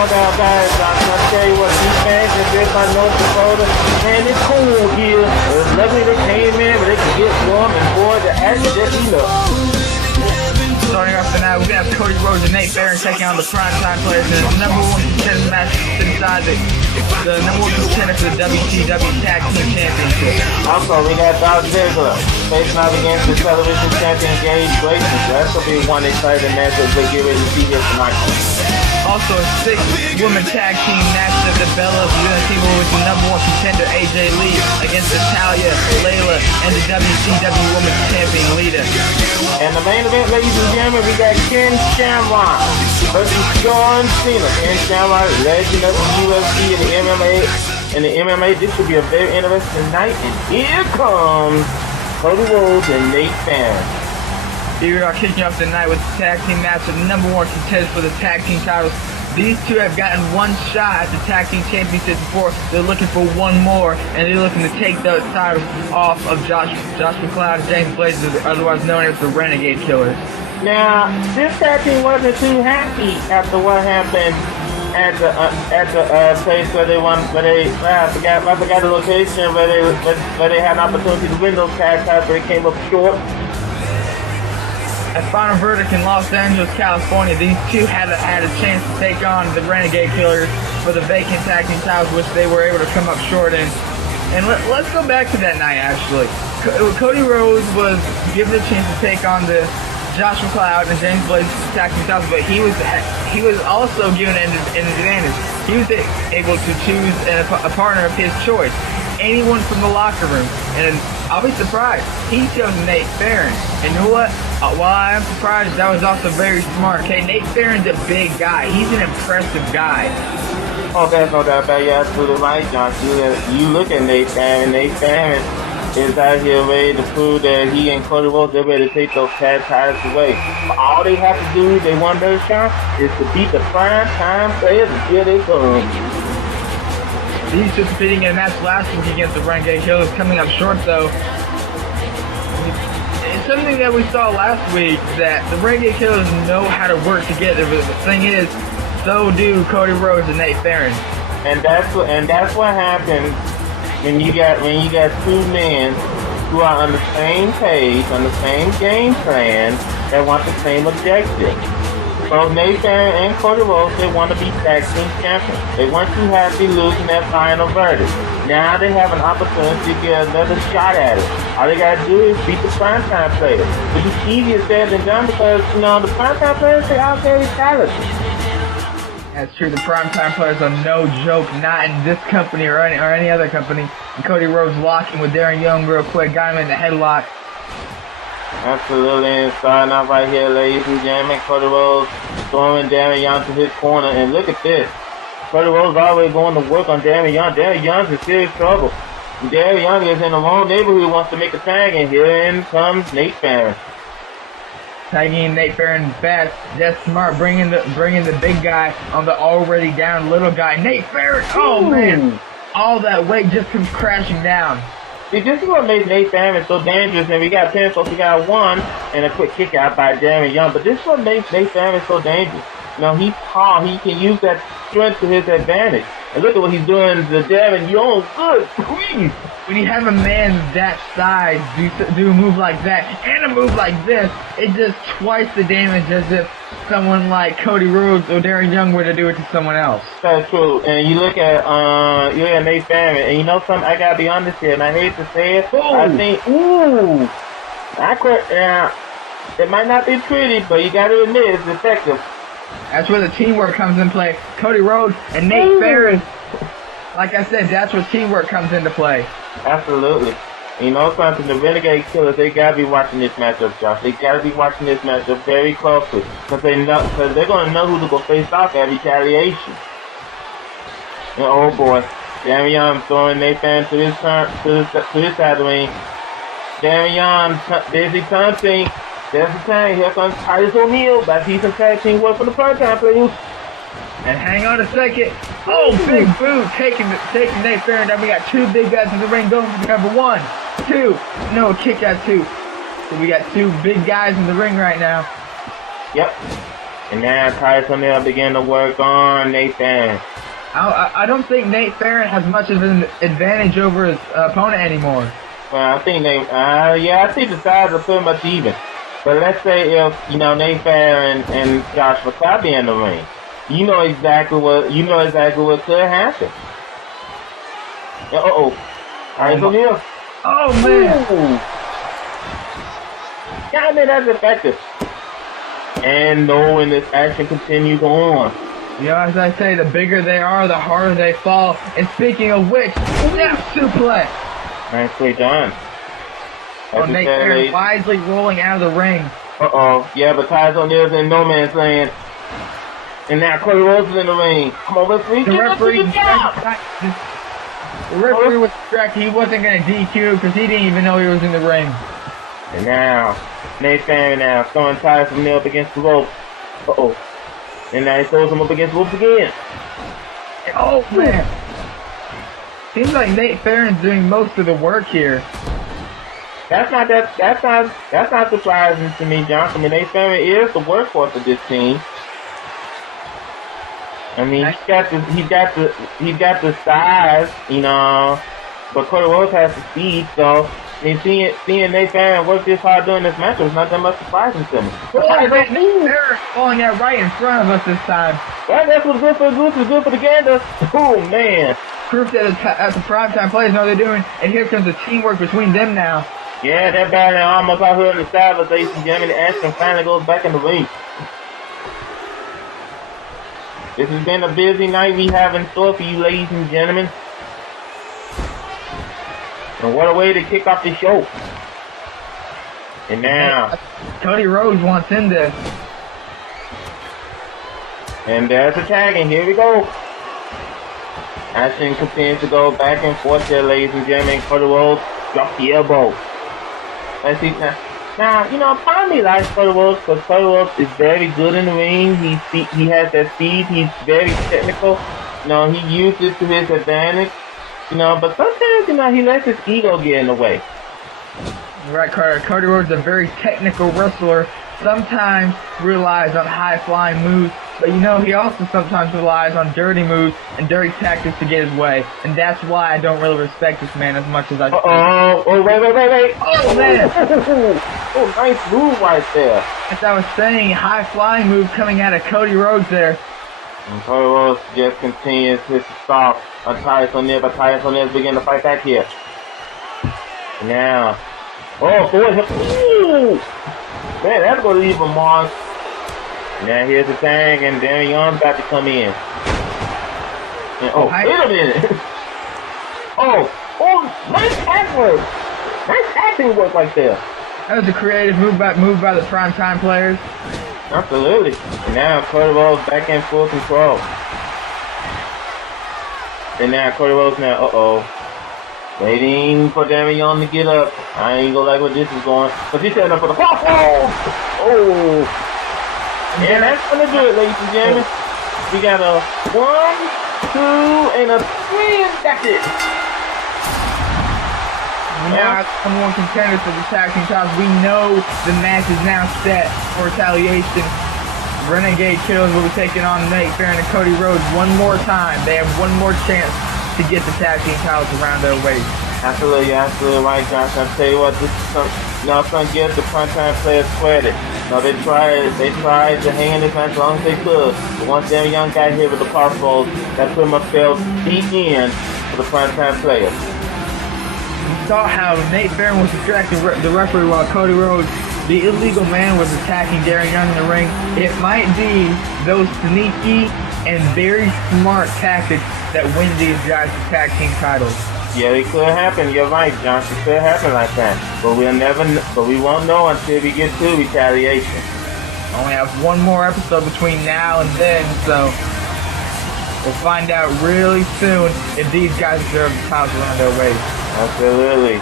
no doubt, guys. I'm gonna tell you what, these fans that live by North Dakota, man, it's cool here. It's lovely they came in, but they can get warm, and boy, the action that he loves. Starting off tonight, we're going to have Cody Rhodes and Nate Barron taking on the primetime players in the number one contender match inside the number one contender for the WTW Tag Team Championship. Also, we got Dolph Ziggler facing off against the television champion Gage Grayson. So that's going to be one exciting match that we'll get ready to see here tonight. Also, a six-woman tag team match of the Bellas Unity with the number one contender AJ Lee against Natalia, Layla, and the WTW Women's Champion Lita. And the main event, ladies and gentlemen, we got Ken Shamrock versus John Cena. Ken Shamrock, legend of the UFC and the MMA. And the MMA, this should be a very interesting night. And here comes Cody Rhodes and Nate Barron. Here we are kicking off the night with the tag team match of the number one contenders for the tag team titles. These two have gotten one shot at the tag team championships before. They're looking for one more, and they're looking to take those titles off of Josh McLeod and James Blazers, otherwise known as the Renegade Killers. Now, this tag team wasn't too happy after what happened at the place where they won. I forgot the location where they had an opportunity to win those tag titles, but they came up short. At Final Verdict in Los Angeles, California, these two had a chance to take on the Renegade Killers for the vacant tag team titles, which they were able to come up short in. And let's go back to that night, actually. Cody Rhodes was given a chance to take on the Josh McLeod and James Blazers tag team titles, but he was also given an advantage. He was able to choose a partner of his choice, anyone from the locker room. And I'll be surprised, he chose Nate Barron. And you know what? While I am surprised, that was also very smart. Okay, Nate Barron's a big guy. He's an impressive guy. Oh, there's no doubt about it. You're absolutely right, John. You look at Nate Barron. Nate Barron is out here ready to prove that he and Cody Rhodes are ready to take those tag titles away. But all they have to do, they want another shot, is to beat the prime time players, and here they come. He's just competing in a match last week against the Renegade Killers, coming up short though. It's something that we saw last week, that the Renegade Killers know how to work together, but the thing is, so do Cody Rhodes and Nate Barron. And that's what happens when you got two men who are on the same page, on the same game plan, that want the same objective. Both Nate Barron and Cody Rhodes, they want to be tag team champions. They weren't too happy losing that final verdict. Now they have an opportunity to get another shot at it. All they got to do is beat the primetime players. Which is easier said than done because, the primetime players, they are very talented. That's true. The primetime players are no joke, not in this company or any other company. And Cody Rhodes locking with Darren Young real quick, got him in the headlock. Absolutely, and starting off right here, ladies and gentlemen, Cody Rhodes throwing Darren Young to his corner, and look at this. Cody Rhodes always going to work on Darren Young. Darren Young's in serious trouble. Darren Young is in the wrong neighborhood, wants to make a tag, and here in comes Nate Barron. Tagging Nate Barron back. That's smart, bringing the big guy on the already down little guy. Nate Barron, oh man, all that weight just comes crashing down. See, this is what makes Nate Barron so dangerous, and we got 10, so we got one, and a quick kick out by Darren Young, but this is what makes Nate Barron so dangerous. He's tall, he can use that strength to his advantage. And look at what he's doing to Darren Young. Good grief! When you have a man that size do a move like that, and a move like this, it does twice the damage as if someone like Cody Rhodes or Darren Young were to do it to someone else. That's true. And you look at Nate Barron, and you know something, I gotta be honest here, and I hate to say it, I think, it might not be pretty, but you gotta admit it's effective. That's where the teamwork comes in play. Cody Rhodes and Nate Barron. Like I said, that's where teamwork comes into play. Absolutely. You know something, the Renegade Killers, they gotta be watching this matchup, Josh. They gotta be watching this matchup very closely, because they're gonna know who to go face off at retaliation. And oh boy, Darren Young throwing Nate Barron to this side of the ring. Darren Young busy punching. There's the time. Here comes Titus O'Neil. Back to some tag team work for the primetime players. And hang on a second. Oh, big boot taking Nate Barron down. We got two big guys in the ring going for cover. 1, 2. No, kick out 2. So we got two big guys in the ring right now. Yep. And now Titus O'Neil began to work on Nathan. I don't think Nate Farron has much of an advantage over his opponent anymore. Well, I think I think the sides are pretty much even. But let's say if, Nate Farron and Josh McCloud be in the ring, you know exactly what could happen. Titus O'Neil. Oh man! God, man, that's effective. And when this action continues on. As I say, the bigger they are, the harder they fall. And speaking of which, snap suplex! Nicely done. Nate Farron wisely rolling out of the ring. Yeah, but Titus O'Neil's in no man's land. And now Cody Rhodes is in the ring. Come on, referee. The referee was distracted. He wasn't going to DQ because he didn't even know he was in the ring. And now, Nate Farron throwing Titus O'Neil up against the rope. And now he throws him up against the ropes again. Oh, man. Seems like Nate Farron's doing most of the work here. That's not surprising to me, John. I mean, Nate Farron is the workhorse of this team. I mean, he got the size, but Cody Rhodes has the speed, so I mean, seeing Nate Farron work this hard during this match was not that much surprising to me. Nate Farron falling out right in front of us this time. Well, that's what's good for the goose is good for the gander. Oh man! Proof that the primetime players know what they're doing, and here comes the teamwork between them now. Yeah, that battle almost out here in the side, ladies and gentlemen. Ashton finally goes back in the ring. This has been a busy night we have in store for you, ladies and gentlemen. And what a way to kick off the show. And now, Cody Rhodes wants in this. And there's a tag, and here we go. Ashton continues to go back and forth there, ladies and gentlemen. Cody Rhodes drops the elbow. Let's see now, part of me likes Cody Rhodes because Cody Rhodes is very good in the ring. He has that speed. He's very technical. He uses it to his advantage. But sometimes, he lets his ego get in the way. Right, Carter. Cody Rhodes is a very technical wrestler. Sometimes relies on high-flying moves, but he also sometimes relies on dirty moves and dirty tactics to get his way. And that's why I don't really respect this man as much as I should. Wait. Oh, man. Oh, nice move right there. As I was saying, high-flying move coming out of Cody Rhodes there. And Cody Rhodes just continues his stop on Titus O'Neil, but Titus O'Neil's beginning to fight back here. Now, man, that's going to leave a mark. Now here's the thing, and Darren Young's about to come in. And, wait a minute. Nice tag work. Nice acting work right there. That was a creative move by the primetime players. Absolutely. And now Cody Rhodes back in full control. And now Cody Rhodes waiting for Darren Young to get up. I ain't gonna like where this is going. But he's setting up for the pop. And that's gonna do it, ladies and gentlemen. We got a 1, 2, and a 3, and that's it. Now, number one contender for the tag team titles. We know the match is now set for retaliation. Renegade Killers will be taking on Nate Farron and Cody Rhodes one more time. They have one more chance to get the tag team titles around their waist. Absolutely right, Josh. I'll tell you what, this is something to give the primetime players credit. They tried to hang in this match as long as they could. But once Darren Young got here with the crossbows, that pretty much fell deep in for the primetime players. We saw how Nate Farron was distracting the referee while Cody Rhodes, the illegal man, was attacking Darren Young in the ring. It might be those sneaky and very smart tactics that win these guys the tag team titles. Yeah, it could happen. You're right, Josh. It could happen like that. But we won't know until we get to retaliation. Only have one more episode between now and then, so we'll find out really soon if these guys deserve the titles around their waist. Absolutely.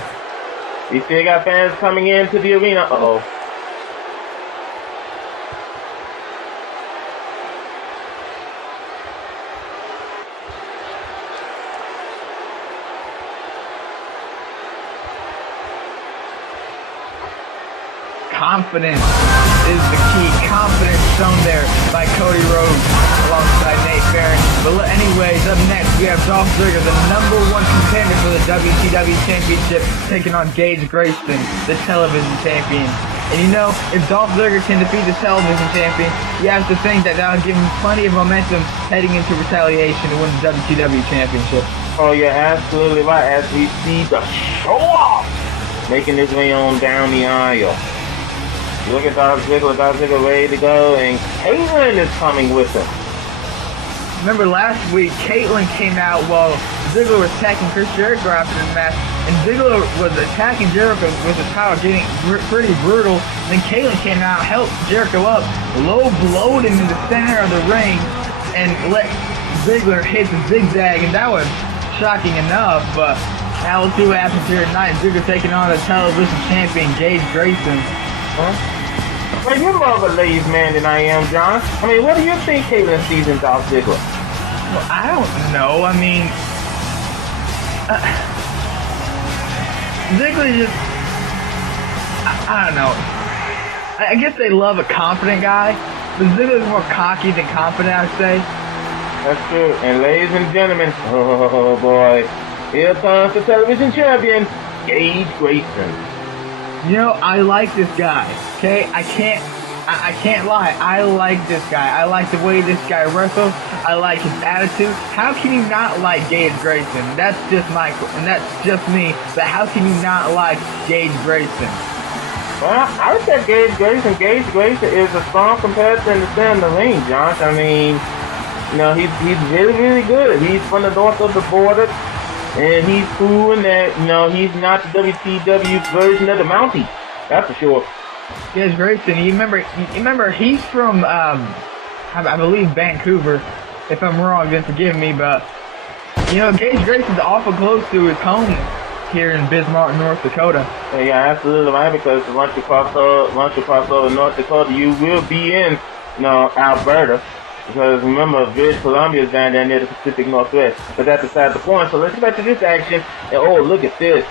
We still got fans coming into the arena. confidence is the key. Confidence shown there by Cody Rhodes alongside Nate Barron. But anyways, up next we have Dolph Ziggler, the #1 contender for the WTW Championship, taking on Gage Grayson, the television champion. And you know, if Dolph Ziggler can defeat the television champion, you have to think that that'll give him plenty of momentum heading into retaliation to win the WTW Championship. Oh, you're absolutely right. As we see the show off making his way on down the aisle. You look at Dolph Ziggler ready to go, and Caitlyn is coming with him. Remember last week, Caitlyn came out while Ziggler was attacking Chris Jericho after the match, and Ziggler was attacking Jericho with his power, getting pretty brutal. And then Caitlyn came out, helped Jericho up, low blowed him in the center of the ring, and let Ziggler hit the zigzag, and that was shocking enough. But now we'll see what happens here tonight. Ziggler taking on the television champion, Gage Grayson. Huh? Well, you're more of a ladies' man than I am, John. I mean, what do you think Caitlyn sees in Dolph Ziggler? Well, I don't know. I mean, Ziggler just, I don't know. I guess they love a confident guy, but Ziggler's more cocky than confident, I'd say. That's true. And ladies and gentlemen, oh boy, here comes the television champion, Gage Grayson. You know, I like this guy, okay? I can't lie. I like this guy. I like the way this guy wrestles. I like his attitude. How can you not like Gage Grayson? That's just me. But how can you not like Gage Grayson? Well, I would say Gage Grayson. Gage Grayson is a strong competitor in the center of the ring, Josh. I mean, you know, he's really, really good. He's from the north of the border, and he's proven that, you know, he's not the WTW version of the Mountie. That's for sure. Gage Grayson, you remember he's from, I believe Vancouver. If I'm wrong, then forgive me, but, you know, Gage Grayson's awful close to his home here in Bismarck, North Dakota. Yeah, absolutely right, because once you cross over North Dakota, you will be in, you know, Alberta. Because remember, British Columbia is down there near the Pacific Northwest. But that's beside the point. So let's get back to this action. And oh, look at this.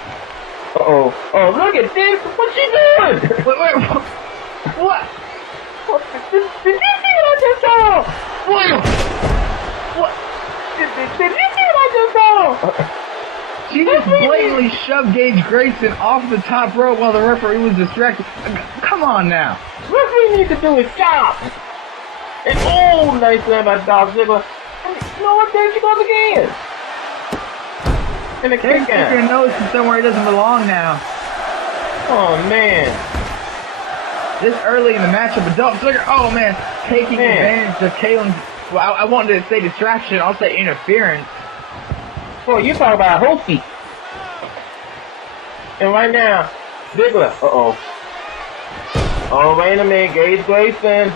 Uh-oh. Oh, look at this. What's she doing? Wait, what? Did you see what I just saw? What? Did you see what I just saw? She just blatantly shoved Gage Grayson off the top rope while the referee was distracted. Come on now. Referee needs to do his job. And oh, nice slam by Dolph Ziggler. And you know what? There she goes again. And the kick out. Your nose is somewhere he doesn't belong now. Oh man. This early in the matchup, but Dolph Ziggler, oh man, taking advantage of Caitlyn's. Well, I wanted to say distraction. I'll say interference. Boy, you talk about hokey. And right now, Ziggler. Uh-oh. Oh, wait a minute. Gage Grayson.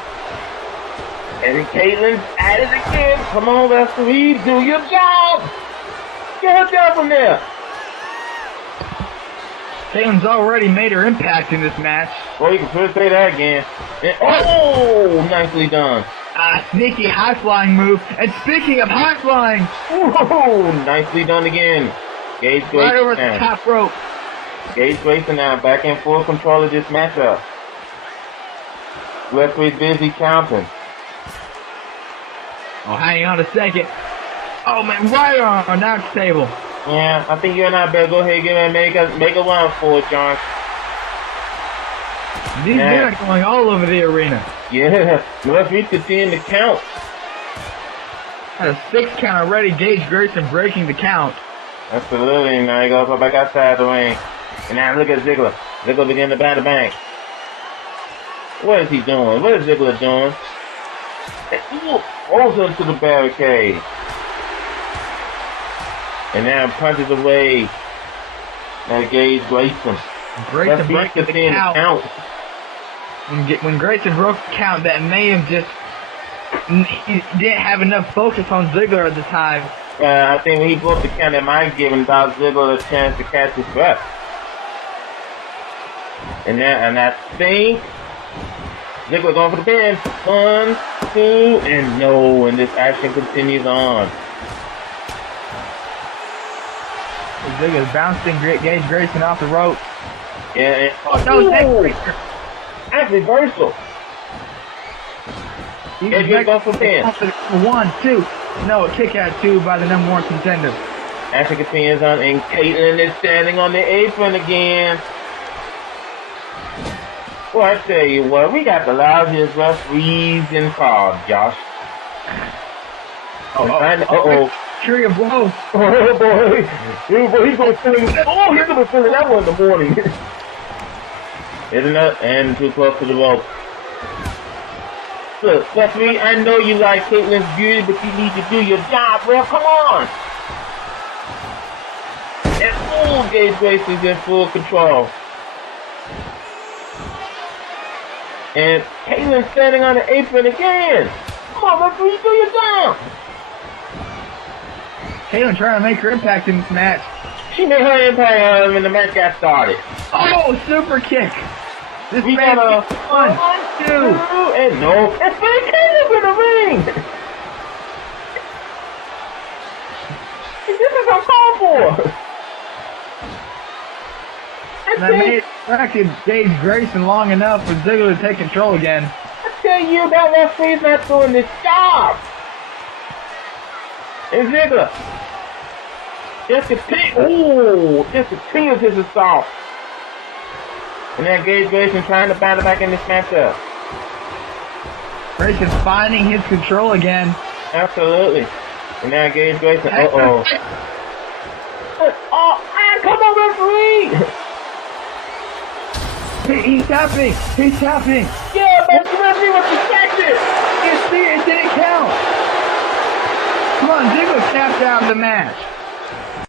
And then Caitlyn's at it again. Come on, referee. Do your job. Get her down from there. Caitlyn's already made her impact in this match. Well, you can first say that again. And, oh, nicely done. Sneaky high-flying move. And speaking of high-flying, whoa, nicely done again. Gage Grayson right over the top rope. Gage Grayson now back in full control of this matchup. Referee busy counting. Oh, hang on a second. Oh man, right on our announce table. Yeah, I think you and I better go ahead and get and make a run for it, John. These men are going all over the arena. Yeah, the referee's continuing to count. Had a 6 count already. Gage Grayson breaking the count. Absolutely. Now he goes back outside the ring. And now look at Ziggler. Ziggler beginning to batter bang. What is he doing? What is Ziggler doing? Rolls into the barricade. And now punches away at Gage Grayson. Grayson breaking the count. When Grayson broke the count, that may have just... He didn't have enough focus on Ziggler at the time. I think when he broke the count, it might have given Dolph Ziggler a chance to catch his breath. And I think Ziggler going for the pin. 1, 2, and no. And this action continues on. Ziggler's bouncing Gage Grayson off the rope. Yeah. Oh, no, neck breaker. That's reversal. It just goes for 10. 1, 2. No, a kick out 2 by the number 1 contender. Action continues on, and Caitlyn is standing on the apron again. Well, I tell you what, we got the lousiest referees involved, Josh. Uh-oh. Tree of woe. Oh, boy. He's going to fling. Oh, he's going to fling that one in the morning. Isn't that? And too close to the rope. Look, referee, I know you like Caitlyn's beauty, but you need to do your job, bro. Come on. And Gage Grace is in full control. And Caitlyn's standing on the apron again. Come on, referee, do your job. Caitlyn trying to make her impact in this match. She made her impact when the match got started. Oh, super kick. This We match got a is fun. 1, 2. And no. It's Van Caitlyn in the ring. This is uncalled for. And I made it back in Gage Grayson long enough for Ziggler to take control again. I tell you, that referee's not doing this job. And Ziggler just continues his assault. And then Gage Grayson trying to battle back in this matchup. Grayson's finding his control again. Absolutely. And now Gage Grayson, oh, come on, referee! He's tapping. Yeah, but the referee was distracted. You see, it didn't count. Come on, Ziggler tapped out of the match.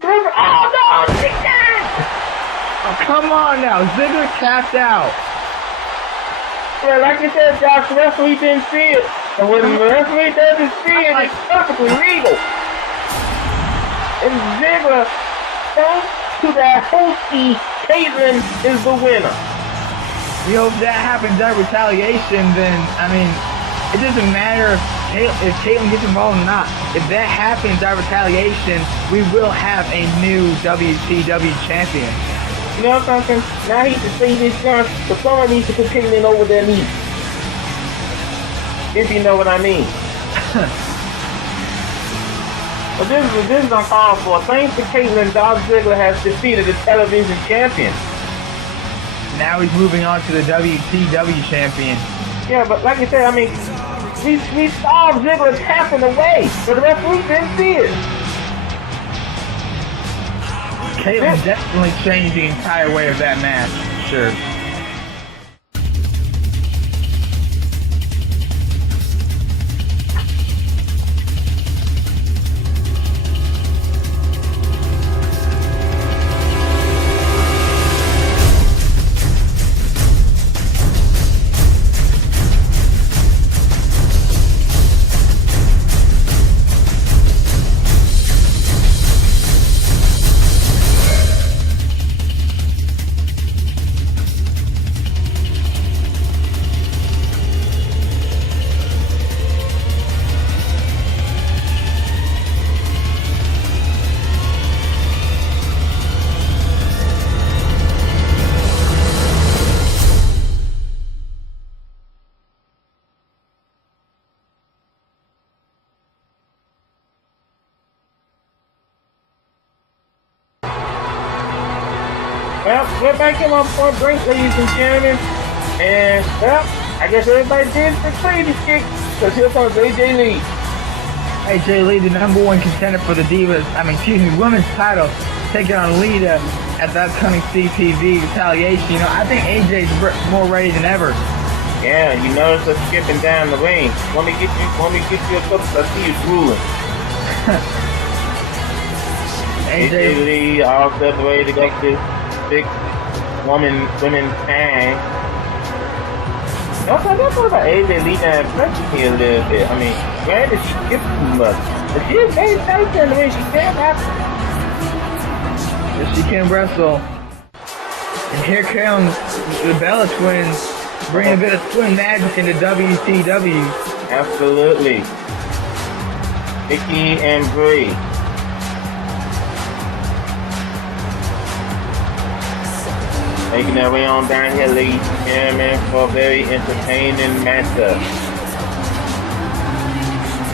Oh no, take that! Oh, come on now, Ziggler tapped out. Well, like you said, Josh, the referee didn't see it. And when the referee doesn't see it, it's perfectly legal. And Ziggler, thanks to that hostie, Caitlyn is the winner. You know, if that happens at retaliation, then, I mean, it doesn't matter if Caitlyn gets involved or not. If that happens at retaliation, we will have a new WTW champion. You know something? Now he's to say this, Josh, but someone needs to put Caitlyn over their knee. If you know what I mean. But this is uncalled for. Thanks to Caitlyn, Dolph Ziggler has defeated the television champion. Now he's moving on to the WTW champion. Yeah, but like I said, I mean, we saw Ziggler tapping away, but the referee didn't see it. Caitlyn definitely changed the entire way of that match. Sure. Well, we're back in on Point Break, ladies and gentlemen. And, well, I guess everybody did the crazy kick, because here comes AJ Lee. AJ Lee, the #1 contender for the women's title, taking on Lita at the upcoming CTV retaliation. You know, I think AJ's more ready than ever. Yeah, you notice her skipping down the ring. Let me get you a cup. I see you drooling. AJ Lee all set ready to go to this big women's tag. Don't talk about AJ Lee and pressure me a little bit. I mean, granted she skipped too much, but she is very tight in the way she can happen. Yes, she can wrestle. And here comes the Bella Twins, bringing a bit of twin magic into WTW. Absolutely. Nikki and Brie. Making their way on down here, ladies and gentlemen, for a very entertaining matchup.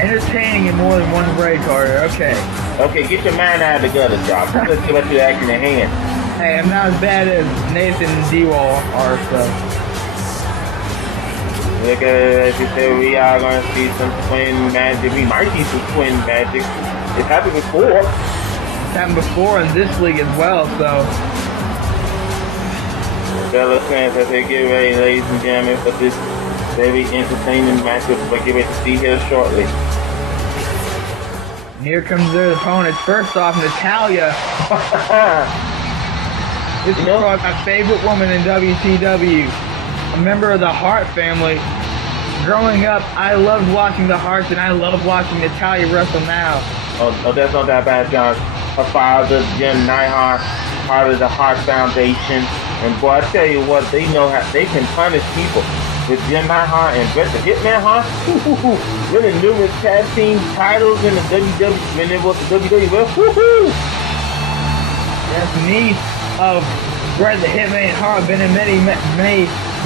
Entertaining in more than one way, Carter. Okay. Okay, get your mind out of the gutter, Josh. Let's see what you're actually at hand. Hey, I'm not as bad as Nathan and D-Wall are, so. Look at it, as you said, we are going to see some twin magic. We might see some twin magic. It's happened before. It's happened before in this league as well, so. Fellas fans, as they get ready, ladies and gentlemen, for this very entertaining matchup we're getting to see here shortly. Here comes their opponents. First off, Natalya. This is probably my favorite woman in WTW. A member of the Hart family. Growing up, I loved watching the Harts, and I love watching Natalya wrestle now. Oh, that's not that bad, John. Her father, Jim Neidhart, part of the Hart Foundation. And boy, I tell you what, they know how they can punish people. With Jim Neidhart and Bret the Hitman Hart, winning numerous tag team titles in the WW, when it was the WWF. That's niece of Bret the Hitman Hart, been in many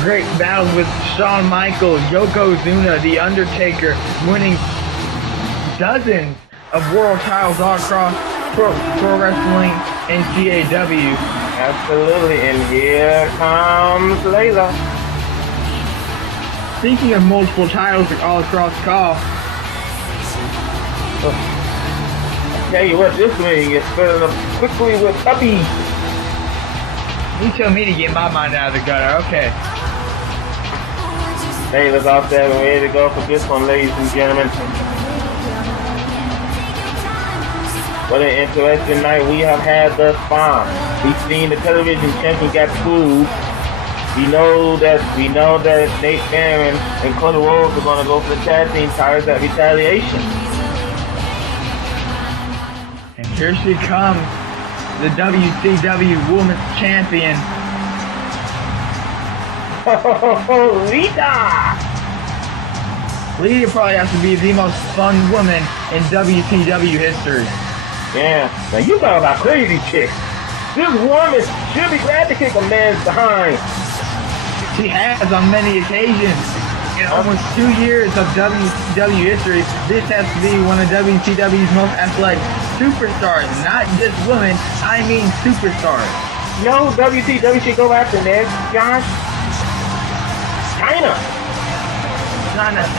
great battles with Shawn Michaels, Yokozuna, The Undertaker, winning dozens of world titles all across pro wrestling and CAW. Absolutely, and here comes Layla. Speaking of multiple titles all across call, Tell you what, this ring is filling up quickly with puppies. you tell me to get my mind out of the gutter. Okay. Layla's out there ready to go for this one, ladies and gentlemen. What an interesting night we have had thus far. We've seen the television champion got screwed. We know that Nate Barron and Cody Rhodes are going to go for the tag team titles at Retaliation. And here she comes, the WCW Women's Champion. Oh, Lita! Lita probably has to be the most fun woman in WCW history. Yeah, now you talk about crazy chicks. This woman should be glad to kick a man's behind. She has on many occasions. In almost 2 years of WCW history, this has to be one of WCW's most athletic superstars. Not just women, I mean superstars. No, WCW should go after next, Josh. China.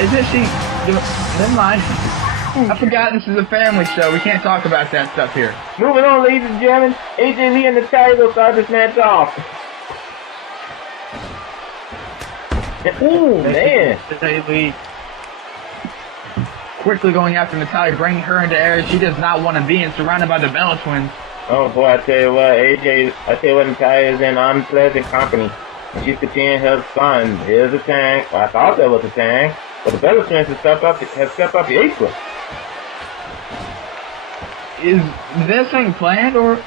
Isn't she? Never mind. I forgot this is a family show. We can't talk about that stuff here. Moving on, ladies and gentlemen. AJ Lee and Natalya will start this match off. Ooh, man. AJ Lee quickly going after Natalya, bringing her into areas she does not want to be in, surrounded by the Bella Twins. Oh, boy, I tell you what, Natalya is in unpleasant company. She's continuing her son. Here's a tank. Well, I thought that was a tank. But the Bella Twins have stepped up the apron. Is this thing planned, or,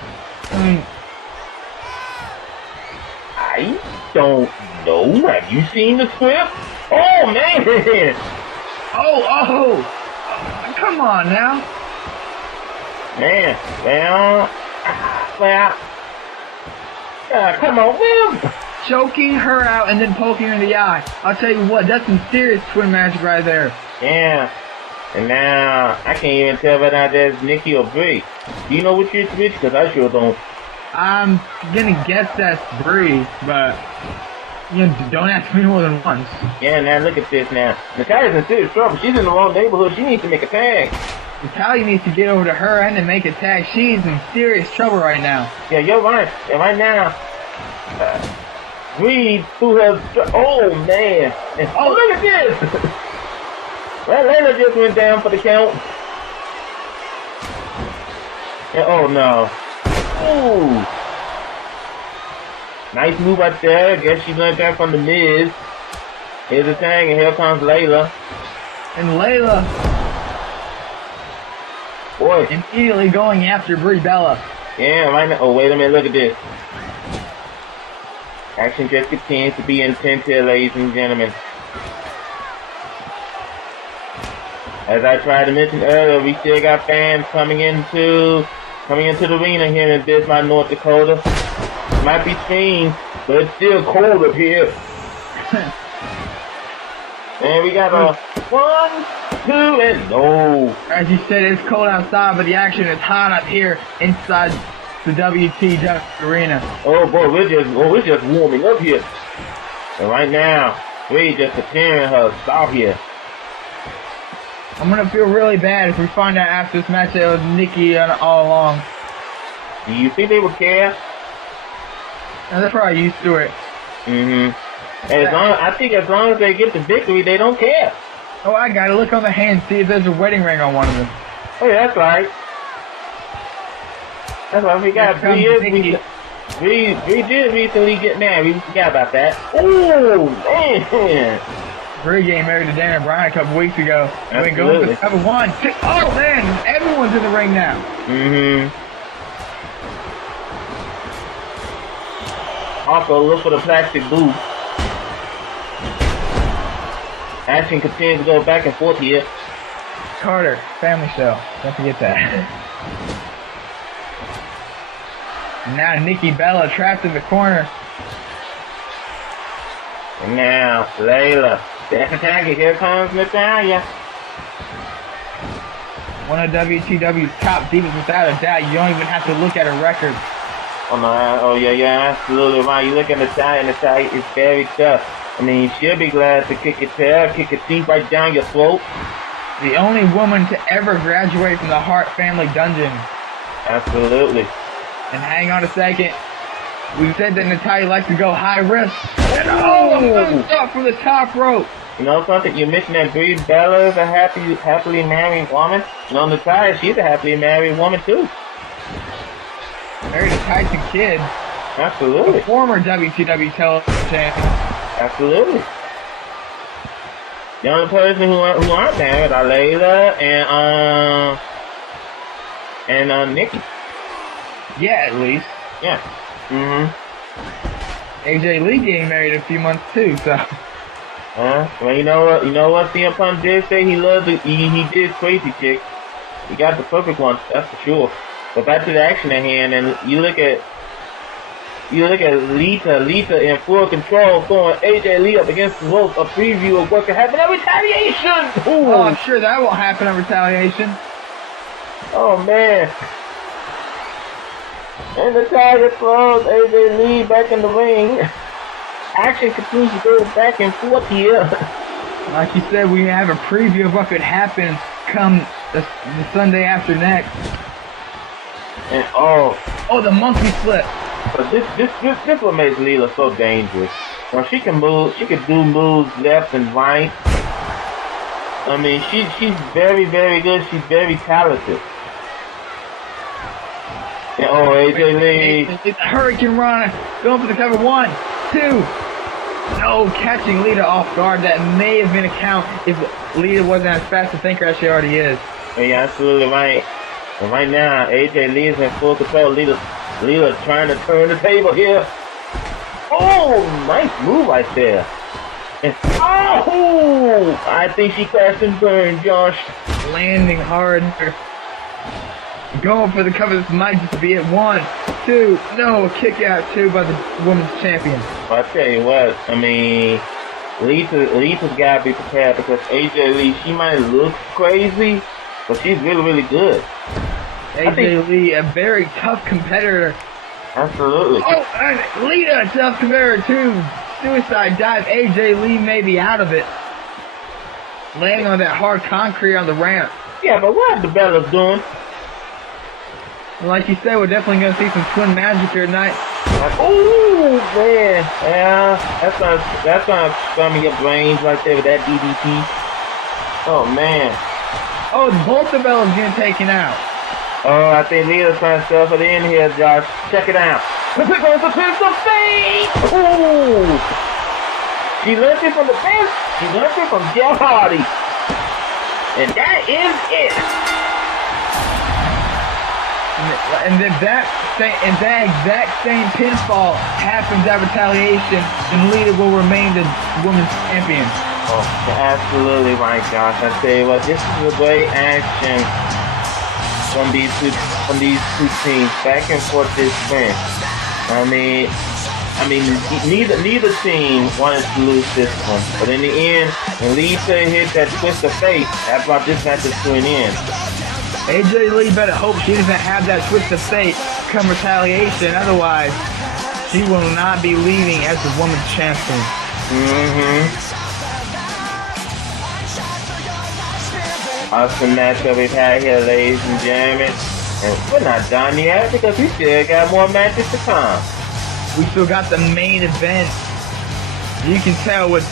I don't know. Have you seen the script? Oh, man! Oh, come on now. Man, come on, Will. Choking her out and then poking her in the eye. I'll tell you what, that's some serious twin magic right there. Yeah. And now, I can't even tell whether or not that's Nikki or Brie. Do you know which is which? Because I sure don't. I'm gonna guess that's Brie, but don't ask me more than once. Yeah, now look at this now. Natalya's in serious trouble. She's in the wrong neighborhood. She needs to make a tag. Natalya needs to get over to her end and make a tag. She's in serious trouble right now. Yeah, you're right. And right now, Reed, who has... Oh, man. And, oh, look at this. Well, Layla just went down for the count. And, oh, no. Ooh. Nice move right there. I guess she learned that from the Miz. Here's the thing, and here comes Layla. And Layla... Boy. immediately going after Brie Bella. Yeah, right now. Oh, wait a minute. Look at this. Action just continues to be intense here, ladies and gentlemen. As I tried to mention earlier, we still got fans coming into the arena here in Bismarck, North Dakota. Might be seen but it's still cold up here. And we got a 1, 2, and no. As you said, it's cold outside, but the action is hot up here inside the WTW arena. Oh boy, we're just warming up here. And right now, we're just preparing her to stop here. I'm gonna feel really bad if we find out after this match that it was Nikki all along. Do you think they would care? And they're probably used to it. I think as long as they get the victory, they don't care. Oh, I gotta look on the hand, see if there's a wedding ring on one of them. Oh, yeah, that's right. That's right. We got 3 years. We did recently get married. We forgot about that. Oh, man. Bree getting married to Daniel Bryan a couple weeks ago. And we go to cover 1, 2. Oh, man. Everyone's in the ring now. Also, look for the plastic booth. Action continues to go back and forth here. Carter, family show. Don't forget that. Now Nikki Bella trapped in the corner. And now, Layla. Second tag, here comes Natalya. One of WTW's top divas without a doubt. You don't even have to look at her record. Oh yeah, absolutely right. You look at Natalya is very tough. I mean, she'll be glad to kick your tail, kick your teeth right down your throat. The only woman to ever graduate from the Hart family dungeon. Absolutely. And hang on a second. We said that Natalya likes to go high risk. And a stop from the top rope. You know something? You're missing that Brie Bella is a happily married woman. You know, Natalya, she's a happily married woman too. Married a Tyson Kidd. Absolutely. A former WTW television champion. Absolutely. The only person who aren't married are Layla and Nikki. Yeah, at least. Yeah. AJ Lee getting married in a few months too, so. Well, you know what CM Punk did say? He did crazy chick. He got the perfect one, that's for sure. But back to the action at hand, and you look at Lita in full control, throwing AJ Lee up against the ropes, a preview of what could happen at Retaliation! Ooh. Oh, I'm sure that won't happen at Retaliation. Oh, man. And Natalya throws AJ Lee back in the ring. Action continues to go back and forth here. Like you said, we have a preview of what could happen come the Sunday after next. And the monkey flip. But this what makes Lita so dangerous. When she can do moves left and right. I mean, she's very, very good. She's very talented. And AJ Lee. It's a Hurricane Rana going for the cover. 1, 2. No, catching Lita off guard. That may have been a count if Lita wasn't as fast a thinker as she already is. Yeah, absolutely right. And right now, AJ Lee is in full control. Lita trying to turn the table here. Oh, nice move right there. And, I think she crashed and burned, Josh. Landing hard. Going for the cover. This might just be it. 1, 2. No, kick out 2 by the women's champion. Well, I tell you what, I mean, Lita's got to be prepared because AJ Lee, she might look crazy, but she's really, really good. AJ Lee, a very tough competitor. Absolutely. Oh, and Lita, a tough competitor too. Suicide dive. AJ Lee may be out of it. Landing on that hard concrete on the ramp. Yeah, but what the Bellas doing? Like you said, we're definitely going to see some twin magic here tonight. Oh, man. Yeah, that's gonna sum your brains right there with that DDT. Oh, man. Oh, both the Bellas getting taken out. Oh, I think Lita's trying to stuff it in here, Josh. Check it out. The piece of fate! Ooh! She learned it from the best. She learned it from Jeff Hardy. And that is it. And if that exact same pinfall happens at Retaliation, then Lita will remain the women's champion. Oh, absolutely right, Josh. I tell you what, this is a great action from these two teams, back and forth this spin. I mean, I mean, neither team wanted to lose this one, but in the end, when Lita hit that twist of fate, that brought this match to an end. AJ Lee better hope she doesn't have that twist of fate come retaliation. Otherwise, she will not be leaving as the women's champion. Awesome matchup we've had here, ladies and gentlemen. And we're not done yet because we still got more matches to come. We still got the main event. You can tell with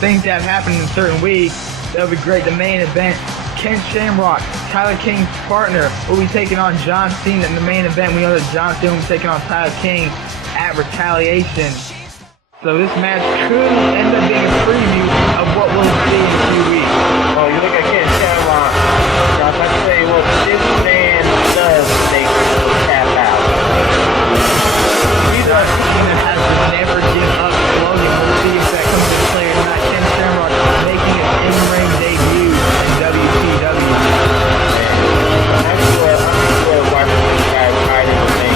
things that have happened in certain weeks, that'll be great. The main event, Ken Shamrock, Tyler King's partner, will be taking on John Cena in the main event. We know that John Cena will be taking on Tyler King at Retaliation. So this match could end up being a preview of what we'll see in a few weeks. Oh, you look at Ken Shamrock. Now, if I tell you what this man does make people tap out. John Cena has the never give up slogan. We'll see if that comes into play or not. Ken Shamrock making his in-ring debut in WTW. I'm sure watching this guy fighting the thing.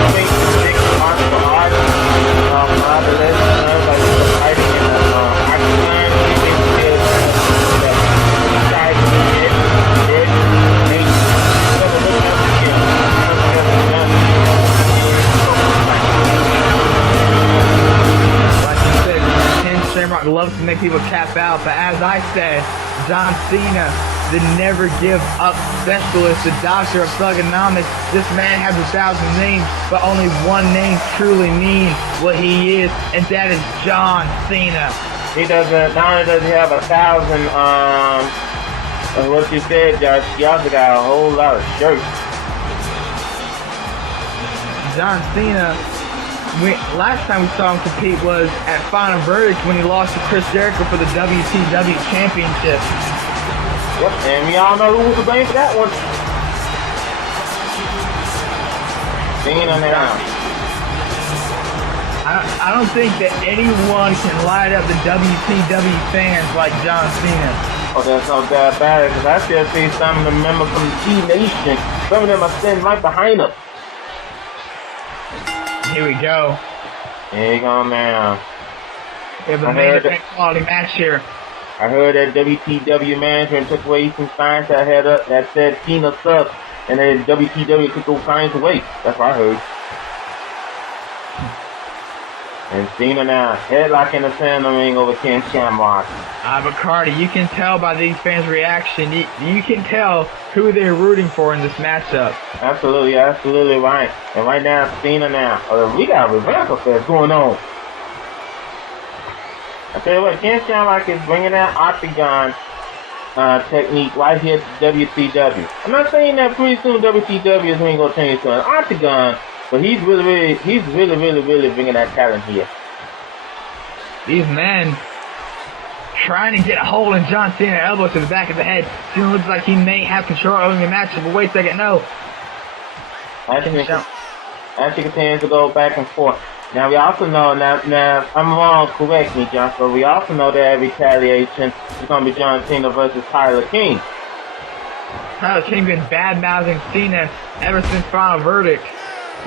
I think big martial arts, other listeners, like fighting in the octagon, he can still Shamrock loves to make people tap out, but as I said, John Cena, the never give up specialist, the doctor of thugonomics. This man has 1,000 names, but only one name truly means what he is, and that is John Cena. He doesn't, not only does he have 1,000, what you said, Josh, he also got a whole lot of shirts. John Cena, last time we saw him compete was at Final Verdict when he lost to Chris Jericho for the WTW Championship. Yep, and we all know who was to blame for that one. Cena now. I don't think that anyone can light up the WTW fans like John Cena. Oh, that's not that bad, because I still see some of the members from the T-Nation. Some of them are standing right behind us. Here we go. Here you go now. We have a main event quality match here. I heard that WTW management took away some signs that had up that said Cena sucks, and then WTW took those signs away. That's what I heard. And Cena now headlock in the center ring over Ken Shamrock. But Cardi, you can tell by these fans' reaction. You can tell who they're rooting for in this matchup. Absolutely, absolutely right. And right now, Cena now. We got a reversal fest going on. I tell you what, Ken Shamrock is bringing that octagon technique right here to WTW. I'm not saying that pretty soon WTW is going to change to an octagon, but he's really bringing that talent here. These men trying to get a hold in John Cena, elbow to the back of the head. Cena looks like he may have control over the match, but wait a second, no. Actually continues to go back and forth. Now we also know, now I'm wrong, correct me, John, but we also know that at Retaliation is going to be John Cena versus Tyler King. Tyler King been bad-mouthing Cena ever since Final Verdict.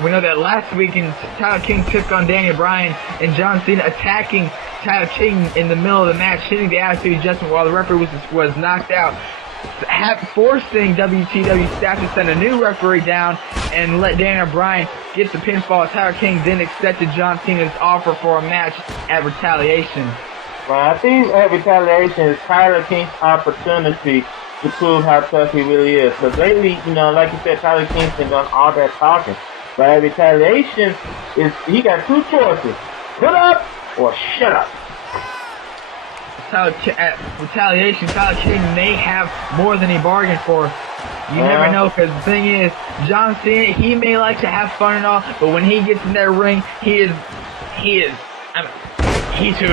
We know that last weekend, Tyler King took on Daniel Bryan, and John Cena attacking Tyler King in the middle of the match, hitting the attitude adjustment while the referee was knocked out, forcing WTW staff to send a new referee down and let Daniel Bryan get the pinfall. Tyler King then accepted John Cena's offer for a match at Retaliation. Well, I think at Retaliation is Tyler King's opportunity to prove how tough he really is. Because lately, you know, like you said, Tyler King's been doing all that talking. But at Retaliation, he got two choices. Put up or shut up. At Retaliation, Tyler King may have more than he bargained for. You never know, because the thing is, John Cena, he may like to have fun and all, but when he gets in that ring, he's who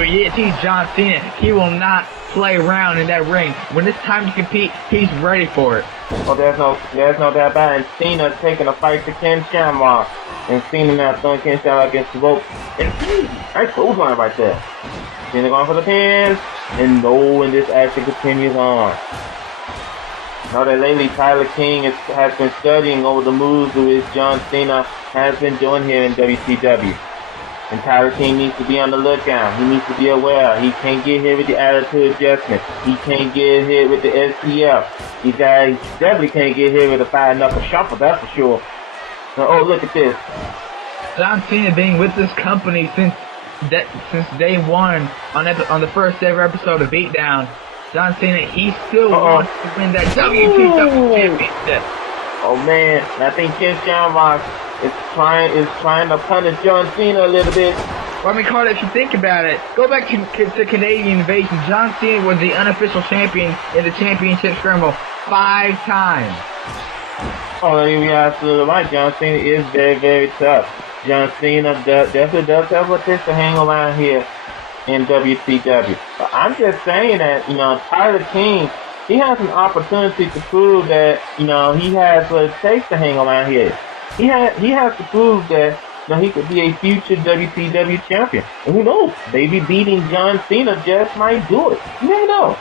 he is. He's John Cena. He will not play around in that ring. When it's time to compete, he's ready for it. Well, there's no doubt about it. And Cena taking a fight to Ken Shamrock. And Cena now throwing Ken Shamrock against the rope. And nice clothesline right there. Cena going for the pins. And and this action continues on. Now that lately Tyler King has been studying over the moves which John Cena has been doing here in WTW. And Tyler King needs to be on the lookout. He needs to be aware. He can't get hit with the attitude adjustment. He can't get hit with the SPF. He definitely can't get hit with a 5-knuckle shuffle, that's for sure. Oh, look at this. John Cena being with this company since day one on the first ever episode of Beatdown. John Cena, he still wants to win that WTW championship. Oh man, I think Ken Shamrock is trying to punish John Cena a little bit. Well, I mean, Carter, if you think about it, go back to Canadian Invasion. John Cena was the unofficial champion in the championship scramble 5 times. Oh, you're absolutely right. John Cena is very, very tough. John Cena definitely does have what it takes to hang around here in WTW. But I'm just saying that, Tyler King, he has an opportunity to prove that, he has what it takes to hang around here. He has to prove that, he could be a future WTW champion. And who knows, maybe beating John Cena just might do it. You never know.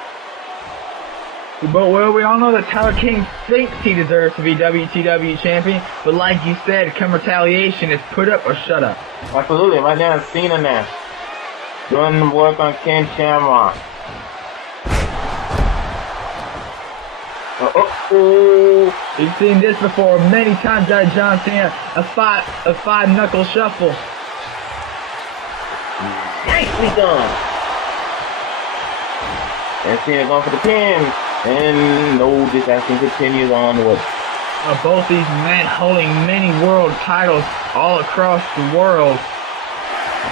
But well, we all know that Tyler King thinks he deserves to be WTW champion, but like you said, come retaliation, it's put up or shut up. Absolutely, right now it's Cena now. Doing the work on Ken Shamrock. We've seen this before many times out of John Cena, a 5-knuckle shuffle. Nicely done. And Cena going for the pin. And no, this action continues onward. Both these men holding many world titles all across the world.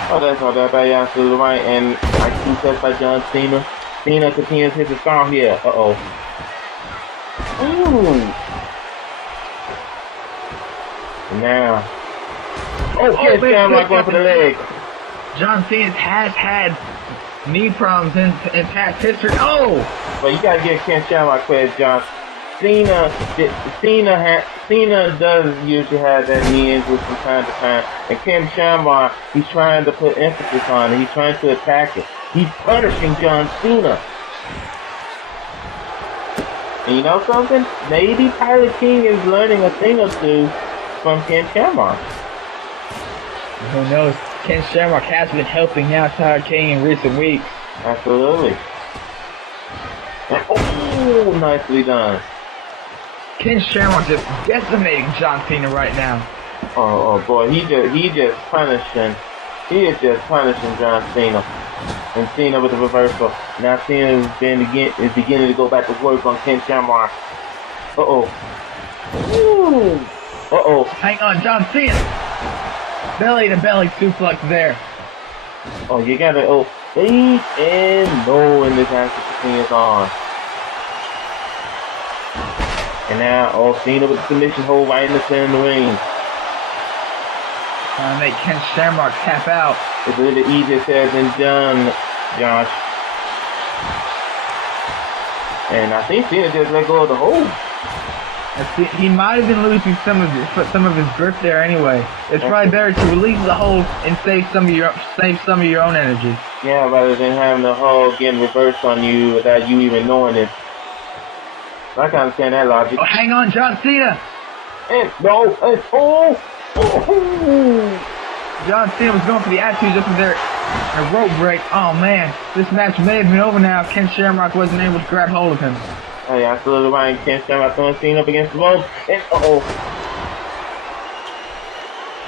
Oh, that's all that. You're absolutely right. And I keep that by John Cena. Cena continues his assault here. Uh-oh. Ooh. Now. Oh, Shamrock going for the leg. John Cena has had knee problems in past history. Oh! Well, you gotta give Ken Shamrock credit, John. Cena does usually have that knee injury from time to time. And Ken Shamrock, he's trying to put emphasis on it. He's trying to attack it. He's punishing John Cena. And you know something? Maybe Tyler King is learning a thing or two from Ken Shamrock. Who knows? Ken Shamrock has been helping out Tyler King in recent weeks. Absolutely. Oh, nicely done. Ken Shamrock just decimating John Cena right now. Oh boy, he just punishing John Cena. And Cena with the reversal. Now Cena is beginning to go back to work on Ken Shamrock. Uh-oh. Hang on, John Cena. Belly to belly suplex there. Oh, you gotta, wait, and no, and this action continues on. And now, Cena with the submission hold right in the center of the ring. Trying to make Ken Shamrock tap out. It's a little easier said than done, Josh. And I think Cena just let go of the hold. He might have been losing some of his grip there anyway. It's probably better to release the hold and save some of your own energy. Yeah, rather than having the hold getting reversed on you without you even knowing it. I can understand that logic. Oh, hang on, John Cena. And no, John Cena was going for the attitude just there. A rope break. Oh man, this match may have been over now if Ken Shamrock wasn't able to grab hold of him. Oh yeah, absolutely right. Ken Shamrock throwing Cena up against the rope. And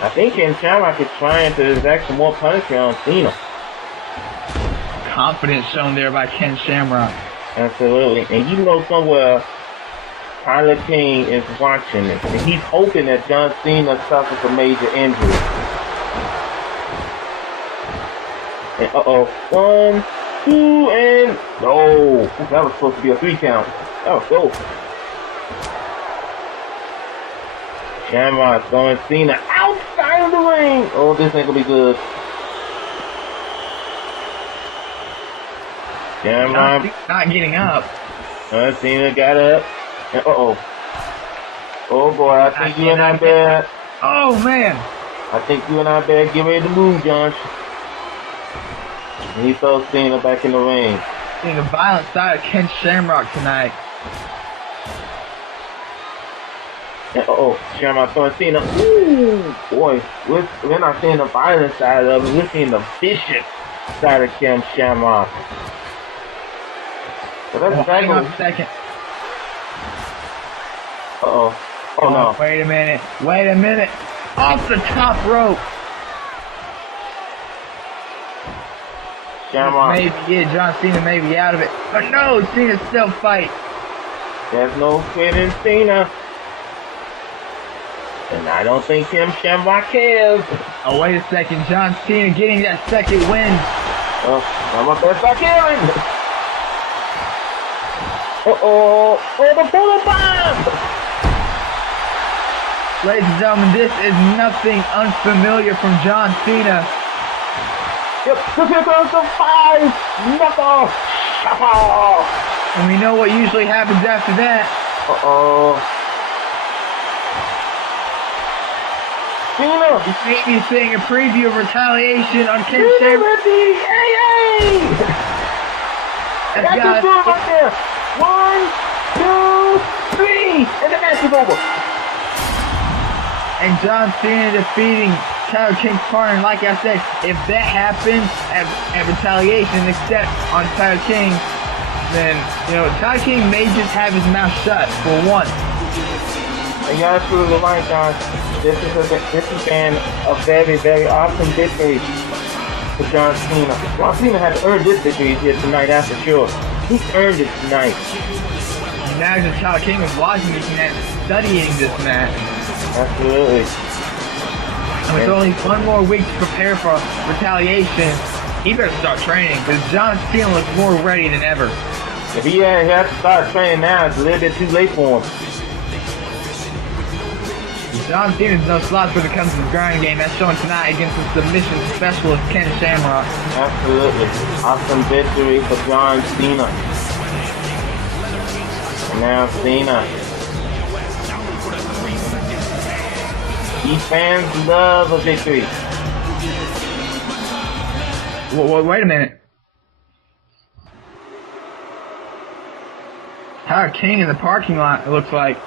I think Ken Shamrock is trying to exact some more punishment on Cena. Confidence shown there by Ken Shamrock. Absolutely. And you know somewhere Tyler King is watching this. And he's hoping that John Cena suffers a major injury. And 1, 2, and no. That was supposed to be a 3 count. That was dope. Shamrock throwing Cena outside of the ring. Oh, this ain't gonna be good. Shamrock not getting up. Cena got up. And oh boy, I think you and I better. Oh man. I think you and I better get ready to move, John. And he throws Cena back in the ring. Seeing the violent side of Ken Shamrock tonight. Uh-oh, Shamrock throwing Cena. Ooh, boy, we're not seeing the violent side of it. We're seeing the vicious side of Kim Shamrock. So that's Hang on exactly. a second. Uh-oh. Oh, no. Wait a minute. Wait a minute. Off the top rope. Shamrock. Maybe, yeah, John Cena may be out of it. But no, Cena still fight. There's no kidding Cena. And I don't think Kim Shamrock cares. Oh, wait a second. John Cena getting that second win. I'm up there start caring. Uh-oh. Oh, the bullet bomb. Ladies and gentlemen, this is nothing unfamiliar from John Cena. Yep, here goes the 5 knuckle. And we know what usually happens after that. Uh-oh. Cena! You may be seeing a preview of Retaliation on Ken Cena Shamrock. with the AA! That's Guys, the right there. 1, 2, 3, and the match is over. And John Cena defeating Tyler King's partner. Like I said, if that happens at Retaliation, except on Tyler King, then, you know, Tyler King may just have his mouth shut for once. And you're absolutely right, guys. This has been a very, very awesome victory for John Cena. John Cena has earned this victory here tonight, after sure. He earned it tonight. Imagine Tyler King was watching this match, studying this match. Absolutely. And with only one more week to prepare for Retaliation, he better start training, because John Cena looks more ready than ever. If he has to start training now, it's a little bit too late for him. John Cena's no slouch when it comes to the grind game. That's shown tonight against the submission specialist Ken Shamrock. Absolutely. Awesome victory for John Cena. And now Cena. These fans love a victory. Wait a minute. Tyler King in the parking lot, it looks like.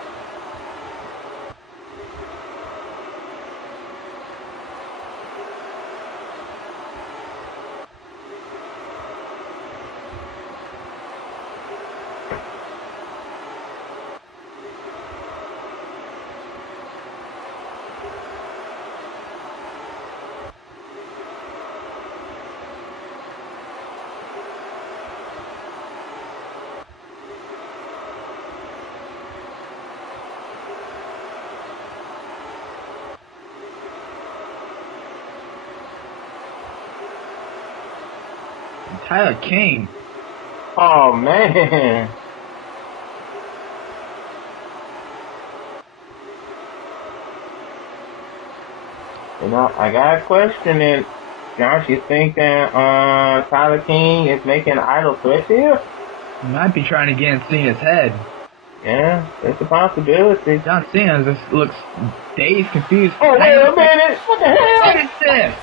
Tyler King. Oh, man. You know, I got a question in. Josh, you think that Tyler King is making an idle threat here? He might be trying to get in Cena's head. Yeah, it's a possibility. John Cena just looks dazed, confused. Oh, wait a minute! What the hell? What is this?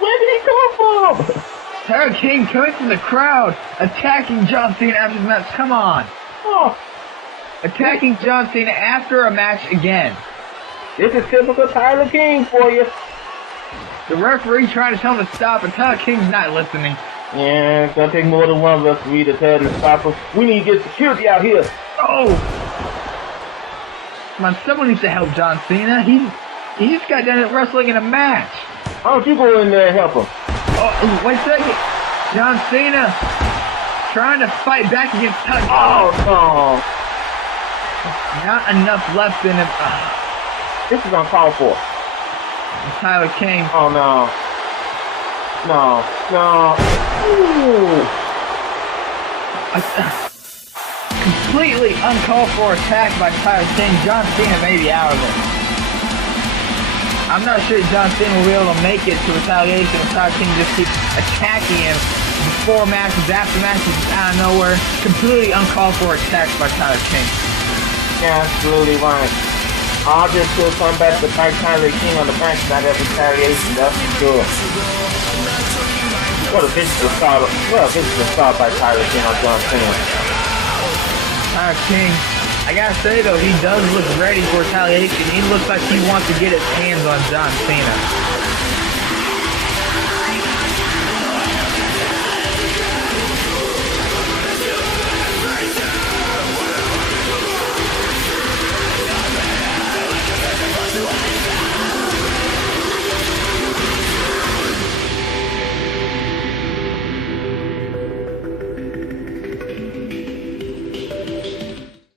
Where did he come from? Tyler King coming from the crowd, attacking John Cena after the match. Come on. Oh, Attacking John Cena after a match again. this is typical Tyler King for you. The referee trying to tell him to stop, and Tyler King's not listening. Yeah, it's gonna take more than one referee to tell him to stop us. We need to get security out here. Oh! Come on, someone needs to help John Cena. He just got done wrestling in a match. Why don't you go in there and help him? Oh, wait a second. John Cena trying to fight back against Tyler King. Oh, no. Not enough left in him. This is uncalled for. Tyler King. Oh, no. No. No. Ooh. Completely uncalled for attack by Tyler King. John Cena may be out of it. I'm not sure John Cena will be able to make it to Retaliation if Tyler King just keeps attacking him before matches, after matches, out of nowhere. Completely uncalled for attack by Tyler King. Yeah, absolutely right. Audrey still come back to fight Tyler King on the backside of Retaliation, that's for sure. What a physical start by Tyler King on John Cena. Tyler King I gotta say though, he does look ready for retaliation. He looks like he wants to get his hands on John Cena.